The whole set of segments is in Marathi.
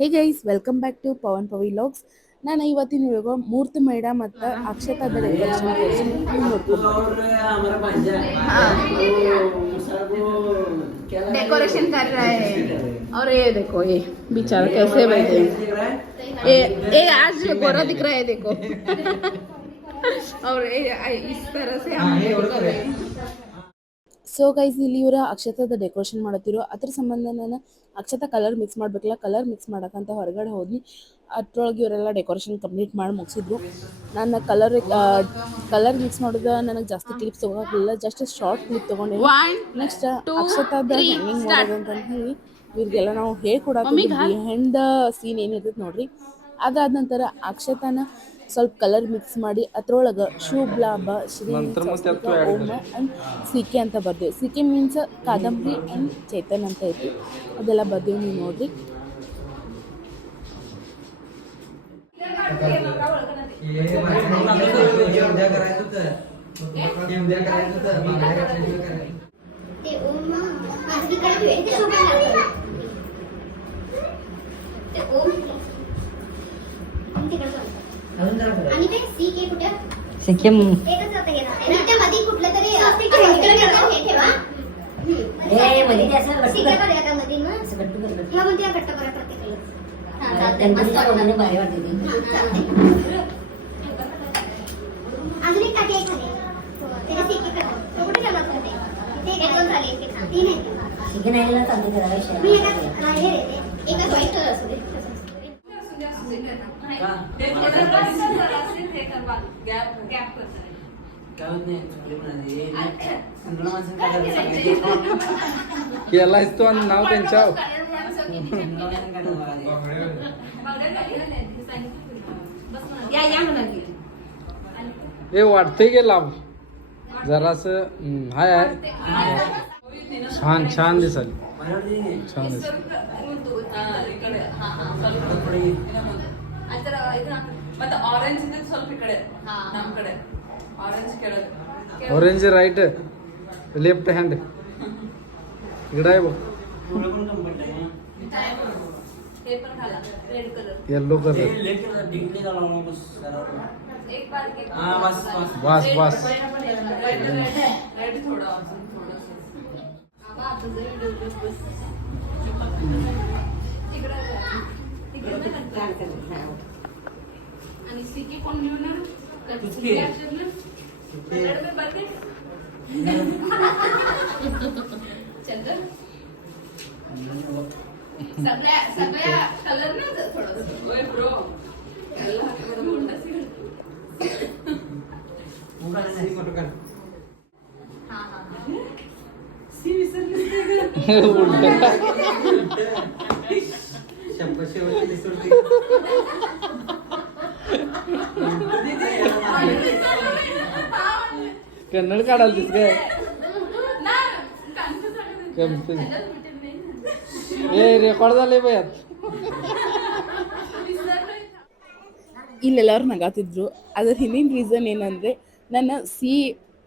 Hey guys welcome back to Pavan Pavi logs. ನಾನು ಇವತ್ತಿನ ಇವಾಗ ಮೂರ್ತಿ ಮೇಡ ಮತ್ತು ಅಕ್ಷತಾದ ಡೆಕೋರೇಷನ್ ತೋರಿಸ್ತೀನಿ, ನೀವು ನೋಡ್ಕೊಂಬರ್ರಿ. डेकोरेशन कर रहा है और ये देखो ये बेचारा कैसे बैठे ये आज गोरा दिख रहा है देखो और ये इस तरह से हम कर रहे हैं. ಸೊ ಗೈಸ್ ಇಲ್ಲಿ ಇವರು ಅಕ್ಷತಾದ ಡೆಕೋರೇಷನ್ ಮಾಡತ್ತಿರೋ ಅದ್ರ ಸಂಬಂಧ ನಾನು ಅಕ್ಷತಾ ಕಲರ್ ಮಿಕ್ಸ್ ಮಾಡಬೇಕಲ್ಲ, ಕಲರ್ ಮಿಕ್ಸ್ ಮಾಡೋಕ್ಕಂತ ಹೊರಗಡೆ ಹೋದ್ನಿ. ಅದ್ರೊಳಗೆ ಇವರೆಲ್ಲ ಡೆಕೋರೇಷನ್ ಕಂಪ್ಲೀಟ್ ಮಾಡಿ ಮುಗಿಸಿದ್ರು. ನಾನು ಕಲರ್ ಮಿಕ್ಸ್ ಮಾಡೋದು ನನಗೆ ಜಾಸ್ತಿ ಕ್ಲಿಪ್ಸ್ ತೊಗೋಕಿಲ್ಲ, ಜಸ್ಟ್ ಶಾರ್ಟ್ ಕ್ಲಿಪ್ ತೊಗೊಂಡೆ. ನೆಕ್ಸ್ಟ್ ಅಕ್ಷತಾದ ಹ್ಯಾಂಗಿಂಗ್ ಮಾಡೋದು ಅಂತ ಹೇಳಿ ಇವ್ರಿಗೆಲ್ಲ ನಾವು ಹೇಳ್ಕೊಡಕ್ಕೆ ಬಿಹೈಂಡ್ ದ ಸೀನ್ ಏನಿರ್ತೈತೆ ನೋಡ್ರಿ. ಅದಾದ ನಂತರ ಅಕ್ಷತಾನ ಸ್ವಲ್ಪ ಕಲರ್ ಮಿಕ್ಸ್ ಮಾಡಿ ಅದ್ರೊಳಗೆ ಶುಭ ಲಾಭ ಶ್ರೀ ಓಂ ಆ್ಯಂಡ್ ಸಿ ಕೆ ಅಂತ ಬರ್ದೇವೆ. ಸಿ ಕೆ ಮೀನ್ಸ್ ಕಾದಂಬರಿ ಆ್ಯಂಡ್ ಚೇತನ್ ಅಂತ ಐತಿ, ಅದೆಲ್ಲ ಬರ್ದೇವೆ, ನೀವು ನೋಡ್ರಿ. आणि ते सी के कुठे सिक्कीम एकच होतं घेणार आणि त्या मध्ये कुठलं तरी हे ठेवा हे मध्ये ते असं सी के कडे आता मध्ये ना असं गट्टू करत ह्या मध्ये घट्ट करा प्रत्येकाला त्यांच्या रोगाने भारी वाटते ते. अजून एक काठी आहे खाली त्याच्या सी के कडे तो कुठे ठेवला होता ते एक दोन झाले एक तीन आहे शिके नाही ना चालते त्याला मी एका हे रे ते एका व्हाईट कलर असू दे केला तो नाव त्यांच्या हे वाटतंय की लाभ जरास हाय छान छान दिसाल छान दिसाल. ಆರೆಂಜ್ ಇದೆ ಸ್ವಲ್ಪ ಈ ಕಡೆ ನಮ್ಮ ಕಡೆ ಆರೆಂಜ್ ಕೆಳಗೆ ऑरेंज राईट लेफ्ट हँड इकडं आहे बघ हे पण घाला रेड कलर येल्लो कलर एक बार के बस बस रेड थोडा आवा तुझं व्हिडिओ बस तिकडे आणि सीके कोण लिहणार कधी रेड में बर्गर चंदर सगळ्या कलर ना थोडं ओय ब्रो याला मोठा सी कन्नड काढाल तीस काय ए रेकॉर्ड झाले बयात ಇಲ್ಲೆಲ್ಲರೂ ನಗಾತಿದ್ರು. ಅದ್ರ ಹಿಂದಿನ ರೀಸನ್ ಏನಂದರೆ ನಾನು ಸಿ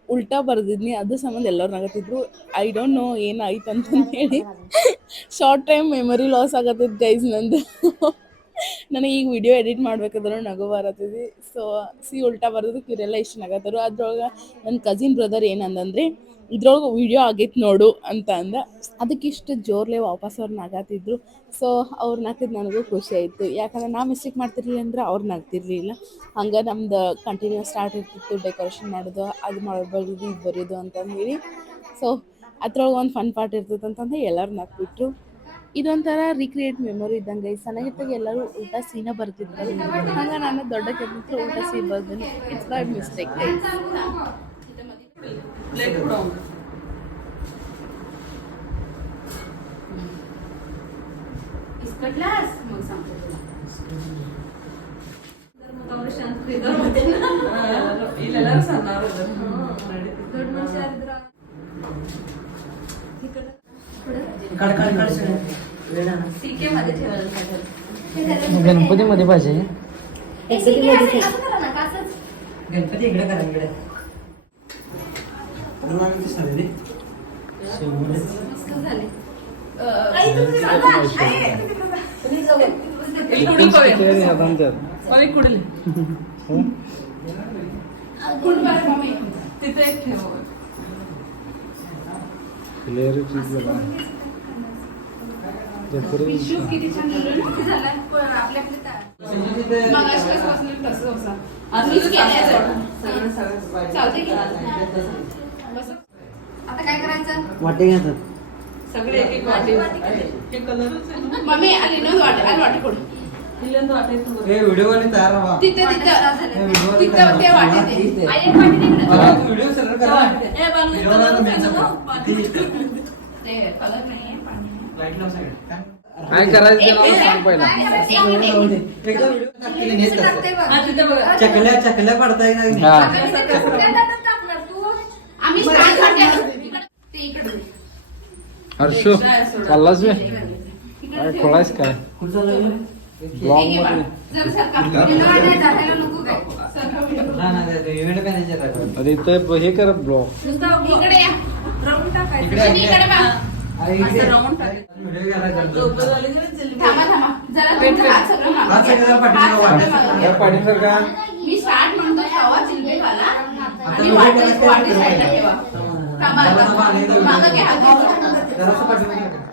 ಉಲ್ಟಾ ಬರ್ದಿದ್ನಿ, ಅದ್ರ ಸಂಬಂಧ ಎಲ್ಲರೂ ನಗತ್ತಿದ್ರು. ಐ ಡೋಂಟ್ ನೋ ಏನಾಯ್ತು ಅಂತಂದು ಹೇಳಿ ಶಾರ್ಟ್ ಟೈಮ್ ಮೆಮೊರಿ ಲಾಸ್ ಆಗತ್ತಿದ್ದು ಗೈಸ್ ನಂದು. ನನಗೆ ಈಗ ವಿಡಿಯೋ ಎಡಿಟ್ ಮಾಡ್ಬೇಕಾದ್ರೂ ನಗು ಬರತ್ತಿದ್ವಿ. ಸೊ ಸಿ ಉಲ್ಟಾ ಬರ್ದಕ್ಕೆ ಇವರೆಲ್ಲ ಇಷ್ಟು ನಗತ್ತರು. ಅದ್ರೊಳಗೆ ನನ್ನ ಕಸಿನ್ ಬ್ರದರ್ ಏನಂದಂದ್ರೆ ಇದ್ರೊಳಗೆ ವಿಡಿಯೋ ಆಗೈತೆ ನೋಡು ಅಂತ ಅಂದ. ಅದಕ್ಕಿಷ್ಟು ಜೋರ್ಲೆ ವಾಪಸ್ ಅವ್ರು ನಗಾತಿದ್ರು. ಸೊ ಅವ್ರು ನಗ್ತಿದ್ದು ನನಗೂ ಖುಷಿ ಆಯಿತು, ಯಾಕಂದ್ರೆ ನಾ ಮಿಸ್ಟೇಕ್ ಮಾಡ್ತಿರ್ಲಿಲ್ಲ ಅಂದ್ರೆ ಅವ್ರು ನಗ್ತಿರ್ಲಿಲ್ಲ. ಹಂಗೆ ನಮ್ದು ಕಂಟಿನ್ಯೂ ಸ್ಟಾರ್ಟ್ ಇರ್ತಿತ್ತು ಡೆಕೋರೇಷನ್ ಮಾಡೋದು, ಅದು ಮಾಡೋದು ಇದು ಬರೆಯೋದು ಅಂತಂದು ಹೇಳಿ. ಸೊ ಅದ್ರೊಳಗೆ ಒಂದು ಫನ್ ಪಾರ್ಟ್ ಇರ್ತೈತೆ ಅಂತಂದು ಎಲ್ಲರೂ ನಗ್ಬಿಟ್ರು. ಇದೊಂಥರ ರೀಕ್ರಿಯೇಟ್ ಮೆಮೊರಿ ಇದ್ದಂಗೆ. ಸಣ್ಣಗಿದ್ದಾಗ ಎಲ್ಲರೂ ಉಲ್ಟಾ ಸೀನ ಬರ್ತಿದ್ರು, ಹಂಗೆ ನಾನು ದೊಡ್ಡ ಕೆತ್ತಿದ್ರೆ ಉಲ್ಟಾ ಸೀ ಬರ್ತೀನಿ. It's by mistake guys. Plate उडवून इसकटलास मग सांगतो तुला तर मग ಅವ್ರು ಶಾಂತ ಇದ್ದಾರೆ ಇಲ್ಲೆಲ್ಲರೂ ಸಣ್ಣವರು ದೊಡ್ಡ ಮನುಷ್ಯ ಇದ್ರ सीके मध्ये ठेवायला गणपती मध्ये पाहिजे. गणपती इकडे करा इकडे मस्त झाले कुडून करूया त्यात मला एक कुडले कुड बाय मम्मी तिथे एक ठेव क्लिअरिटी शूज किती छान झालं ना ते झालं पण आपल्याकडे मग अशापासून तसं होसा मीच केलंय चालते की बस आता काय करायचं वाटे घेतात सगळे एक एक वाटे हे कलरच आहे मम्मी आली ना वाटे कोण व्हिडिओ वाले तयार व्हा तिथे ते वाटे ते व्हिडिओ सरळ करा ते कलर नाही आहे पाणी लाईट लाव सगळे काय करायचं ते मला सांग पहिला एकदा व्हिडिओ टाकले नेत चकल्या पडताय ना हा आम्ही स्टार्ट करतो ते इकडे हर्षो चाललाच मी काय खोळायच काय ब्लॉग मध्ये जर सरकार नको काय इव्हेंट मॅनेजर अरे इथं हे कर ब्लॉग इकडे या राऊंड टाकायचं इकडे बघ असं राऊंड टाकायचं व्हिडिओ करायचा थांबा जरा तुमचं हात सगळं मागं हात सगळं घ्या. पाठीमागं हात वाढ. सगळं मागं घ्या. पाणीसर का मी स्टार्ट म्हणतो हवा चिलबेवाला आणि व्हिडिओ वाटी करायचं वाटी आहे. साईडला ठेवा थांबा मागं घ्या हात. जरासं पाठीमागे करा.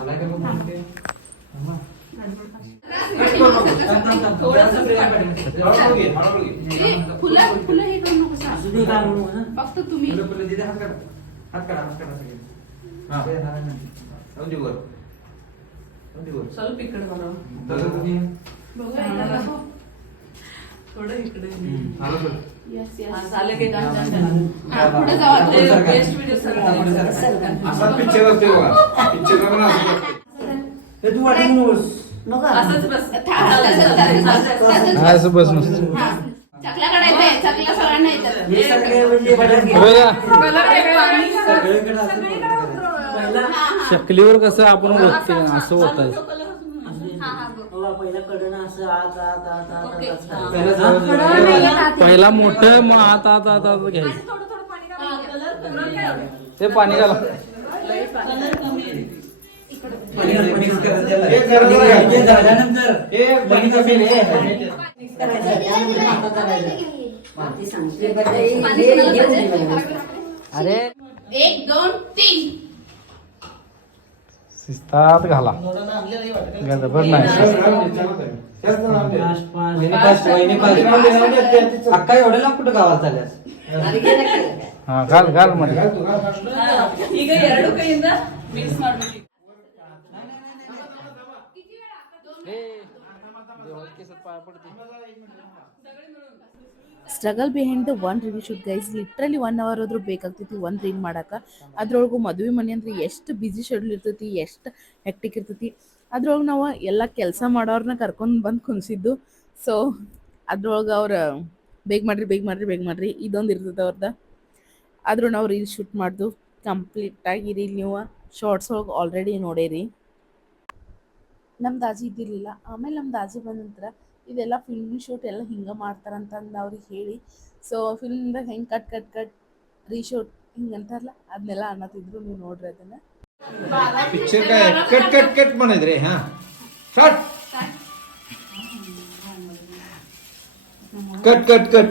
आलाय का बघ ते? थांबा. फुलं हे करू नको फक्त तुम्ही हात काढा सगळे. ಸ್ವಲ್ಪ ಈ ಕಡೆ ಬರೋ थोडं इकडे यस यस झालं की पुढे जाऊ बेस्ट व्हिडिओ असा पिक्चर असते बघा पिक्चर हे तू वाटत नकोस. असंच बस असं बस नसतं चकला काढायचंय चकला सगळ्यांना येतात हे सगळे म्हणजे बटाटे. बघा सगळीकडे असं शकलीवर कसं आपण बघतो असं होत पहिला कडनं असं आत आत आत आत पहिला मोठं मग आत आत आत आत घ्यायचं ते पाणी घाला झाल्यानंतर अरे 1 2 3 शिस्तात घाला गडबड नाही अक्का एवढ्या लांब कुठं गावात चालल्यास हा घाल घाल मध्ये ಈಗ ಎರಡು ಕೈಯಿಂದ ಮಿಕ್ಸ್ ಮಾಡಬೇಕು struggle behind the one review shoot guys literally 1 hour ಆದ್ರೂ ಬೇಕಾಗ್ತೈತಿ ಒಂದು ರೀಲ್ ಮಾಡಕ್ಕೆ. ಅದ್ರೊಳಗೂ ಮದುವೆ ಮನೆ ಅಂದ್ರೆ ಎಷ್ಟು ಬಿಸಿ ಶೆಡ್ಯೂಲ್ ಇರ್ತೈತಿ, ಎಷ್ಟು ಹೆಕ್ಟಿಕ್ ಇರ್ತೈತಿ. ಅದ್ರೊಳಗೆ ನಾವು ಎಲ್ಲ ಕೆಲಸ ಮಾಡೋರನ್ನ ಕರ್ಕೊಂಡು ಬಂದು ಕುಣಿಸಿದ್ದು. ಸೊ ಅದ್ರೊಳಗೆ ಅವ್ರು ಬೇಗ ಮಾಡ್ರಿ ಇದೊಂದು ಇರ್ತೈತೆ ಅವ್ರದ್ದು. ಆದರೂ ನಾವು ರೀಲ್ ಶೂಟ್ ಮಾಡ್ದು ಕಂಪ್ಲೀಟಾಗಿ ರೀಲ್ ನೀವು ಶಾರ್ಟ್ಸ್ ಒಳಗೆ ಆಲ್ರೆಡಿ ನೋಡೇರಿ. ನಮ್ಮ ದಾಜಿ ಇದ್ದಿರಲಿಲ್ಲ. ಆಮೇಲೆ ನಮ್ಮ ದಾಜಿ ಬಂದ ನಂತರ ಇದೆಲ್ಲ ಫಿಲ್ಮ್ ಶೂಟ್ ಎಲ್ಲ ಹಿಂಗೆ ಮಾಡ್ತಾರಂತಂದು ಅವ್ರಿಗೆ ಹೇಳಿ, ಸೊ ಫಿಲ್ಮ್ದಾಗ ಹೆಂಗೆ ಕಟ್ ರೀಶೂಟ್ ಹಿಂಗೆ ಅಂತಾರಲ್ಲ ಅದನ್ನೆಲ್ಲ ಅನ್ನತ್ತಿದ್ರು. ನೀವು ನೋಡ್ರಿ ಅದನ್ನು. पिक्चर काय कट कट कट म्हणायचं रे हा शॉट कट कट कट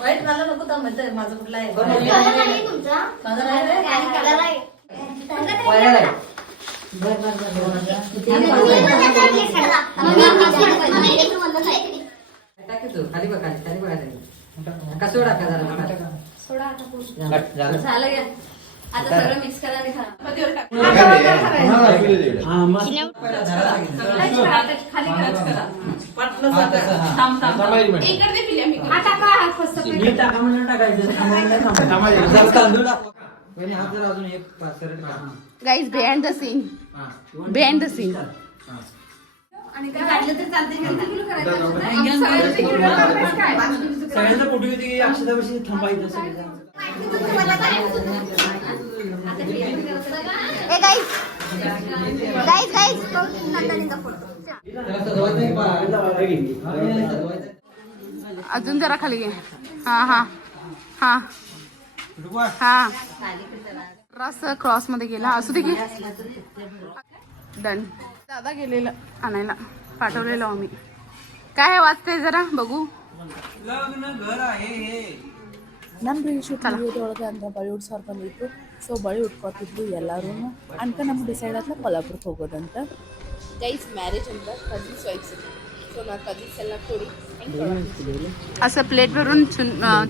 वाईट मला नको थांबायचं माझं कुठलं आहे खाली बघा कसं टाका झालं घ्या आता सगळं मिक्स करा आणि खा पतीवर टाक खाली टच करा थांब इकडे पिल्या मी आता का हात फस्त टाका म्हणून टाकायचं हात जरा अजून एक सरळ टाका. गाइस बिहाइंड द सीन आणि काय काढलं तर चालते सगळ्यांचा फोटो येते की अक्षतापाशी थांबायचं सगळं अजून जरा खाली घे हा हा हा हा रस्ता क्रॉस मध्ये गेला असू दे की डन. दादा गेलेलं आणायला पाठवलेलं आम्ही. काय वाचते जरा बघू. लग्न घर आहे हे. ನಮ್ಮ ರಿಲೇಷನ್ ಒಳಗೆ ಅಂದ್ರೆ ಬಳಿ ಉಡ್ಸೋರು ಬಂದಿತ್ತು. ಸೊ ಬಳಿ ಉಟ್ಕೊತಿದ್ರು ಎಲ್ಲರೂ. ಅನ್ಕ ನಮ್ಗೆ ಡಿಸೈಡ್ ಆದ್ಮೇಲೆ ಕೊಲ್ಲಾಪುರಕ್ಕೆ ಹೋಗೋದಂತ. ಗೈಸ್ ಮ್ಯಾರೇಜ್ ಅಂತ ಕಜಿನ್ಸ್ ವೈಫ್ಸ್. ಸೊ ನಾ कजिन्स ಎಲ್ಲ कोडी असं प्लेट भरून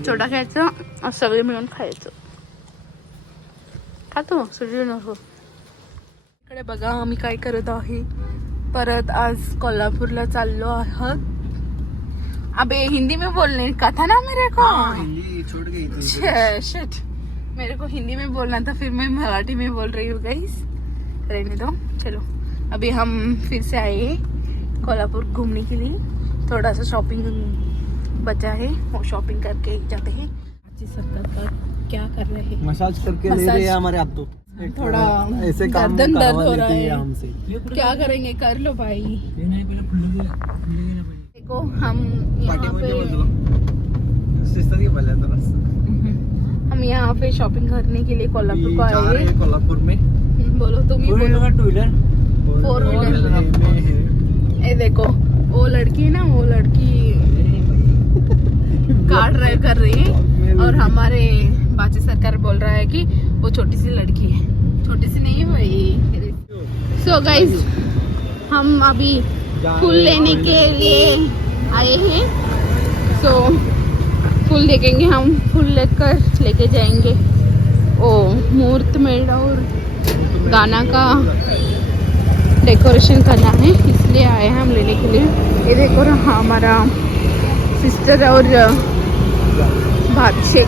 चोडा घ्यायचं सगळे मिळून खायचं. खातो सुटली नको. इकडे बघा आम्ही काय करत आहे. परत आज कोल्हापूरला चाललो आहोत. अबे हिंदी में बोलने का था ना मेरे को. हिंदी छोड़ गई तू. शिट मेरे को हिंदी में बोलना था फिर मैं मराठी में बोल रही हूँ गाइस. रहने दो. चलो अभी हम फिर से आए कोल्हापुर घूमने के लिए. थोड़ा सा शॉपिंग बचा है वो शॉपिंग करके जाते हैं. जी सरकार का क्या कर रहे हैं. मसाज करके ले रहे हैं हमारे हाथ तो. थोड़ा ऐसे काम गर्दन दर्द करवा हो रहा लेते हैं है. हमसे. क्या करेंगे कर लो भाई. देखो हम यहाँ पे हम यहाँ पे शॉपिंग करने के लिए कोल्हापुर को आए हैं. कोल्हापुर में बोलो तुम ही बोलो. 4 व्हीलर. ये देखो वो लड़की है ना वो लड़की कार ड्राइव कर रही है और हमारे बाची सरकार बोल रहा है कि वो छोटी सी लड़की है. छोटी सी नहीं है भाई. सो गाइस हम अभी फूल लेने के लिए आए हैं. सो फूल देखेंगे हम. फूल लेकर लेके जाएंगे. ओ मुहूर्त मेढ़ और गाना का डेकोरेशन करना है इसलिए आए हैं हम लेने के लिए. ये देखो रहा हमारा सिस्टर और भाभी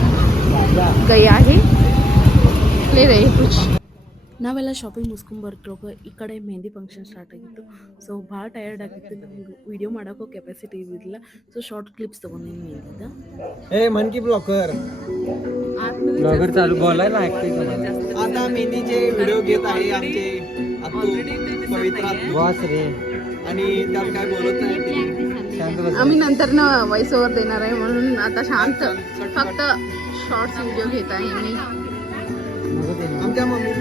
गया है ले रहे हैं कुछ. ನಾವೆಲ್ಲ ಶಾಪಿಂಗ್ ಮುಗಿಸ್ಕೊಂಡು ಬರ್ತಿರೋಕೆ ಈ ಕಡೆ ಮೆಹಂದಿ ಫಂಕ್ಷನ್ ಸ್ಟಾರ್ಟ್ ಆಗಿತ್ತು. ಸೊ ಭಾಳ ಟಯರ್ಡ್ ಆಗಿತ್ತು. ನಮಗೆ ವಿಡಿಯೋ ಮಾಡೋಕ್ಕೂ ಕೆಪಾಸಿಟಿ ಇರಲಿಲ್ಲ. ಸೊ ಶಾರ್ಟ್ ಕ್ಲಿಪ್ಸ್ ತೊಗೊಂಡಿನಿ ಮೆಹಂದಿದ. ए मन की ब्लॉगर चालू बोलायला आता मेहंदीचे व्हिडिओ घेत आहे आमचे पवित्र वास रे आणि त्यात काय बोलत नाही. आम्ही नंतर ना वॉइस ओव्हर देणार आहे म्हणून आता शांत फक्त शॉर्ट्स व्हिडिओ घेत आहे मी. आमच्या मम्मी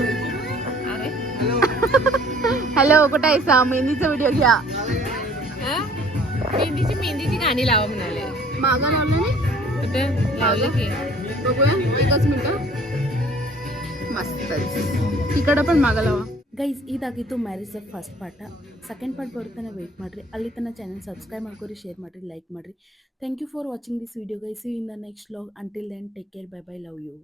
हॅलो कुठं आहेसा. मेहंदीचा व्हिडिओ घ्या. मेहंदीची गाणी लावा म्हणाले. मागं लावलं नाही कुठे लावलं की बघूया एकच मिनिट. मस्त तिकडं पण मागं लावा. ಗೈಸ್ ಇದಾಗಿತ್ತು ಮ್ಯಾರೇಜ್ದ ಫಸ್ಟ್ ಪಾರ್ಟ. ಸೆಕೆಂಡ್ ಪಾರ್ಟ್ ಬರುತ್ತಾನೆ ವೆಯ್ಟ್ ಮಾಡಿರಿ. ಅಲ್ಲಿ ತನಕ ಚಾನಲ್ ಸಬ್ಸ್ಕ್ರೈಬ್ ಮಾಡ್ಕೊರಿ, ಶೇರ್ ಮಾಡಿರಿ, ಲೈಕ್ ಮಾಡಿರಿ. Thank you for watching this video guys. See you in the next vlog. Until then take care. Bye bye. Love you.